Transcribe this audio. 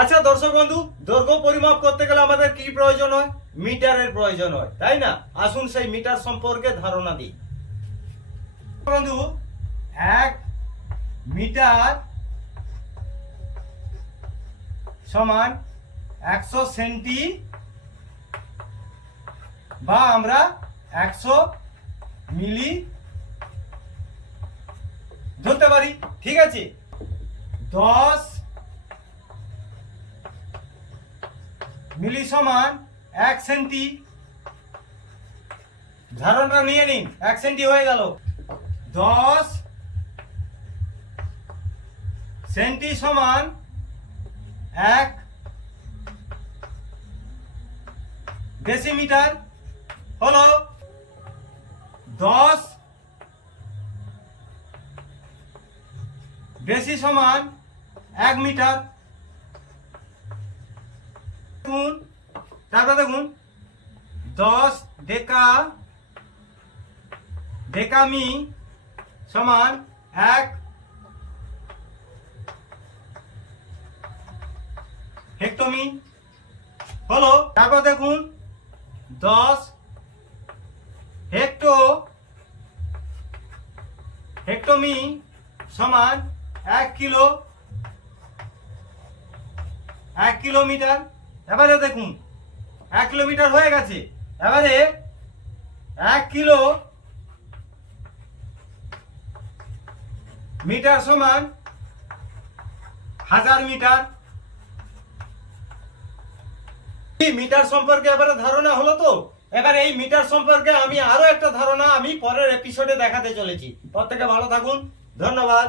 আচ্ছা দর্শক বন্ধু, দৈর্ঘ্য পরিমাপ করতে গেলে আমাদের কি প্রয়োজন হয়? মিটারের প্রয়োজন হয়, তাই না? আসুন সেই মিটার সম্পর্কে ধারণা দিই। বন্ধু, 1 মিটার সমান 100 সেন্টি বা আমরা 100 মিলি ধরতে পারি। ঠিক আছে, 10 মিলি সমান 1 সেন্টি। ধারণটা নিয়ে নিন, 1 সেন্টি হয়ে গেল। 10 সেন্টি সমান 1 ডেসিমিটার হলো। 10 ডেসি সমান 1 মিটার। দেখুন, তারপর দেখুন 10 ডেকামি সমান 1 হেক্টমি হলো। তারপর দেখুন 10 হেক্টমি সমান 1 কিলোমিটার। এবারে দেখুন 1 কিলোমিটার হয়ে গেছে। এবারে 1 কিলো মিটার সমান 1000 মিটার। মিটার সম্পর্কে এবারে ধারণা হলো তো। এবার এই মিটার সম্পর্কে আমি আরো একটা ধারণা আমি পরের এপিসোডে দেখাতে চলেছি। প্রত্যেকে ভালো থাকুন, ধন্যবাদ।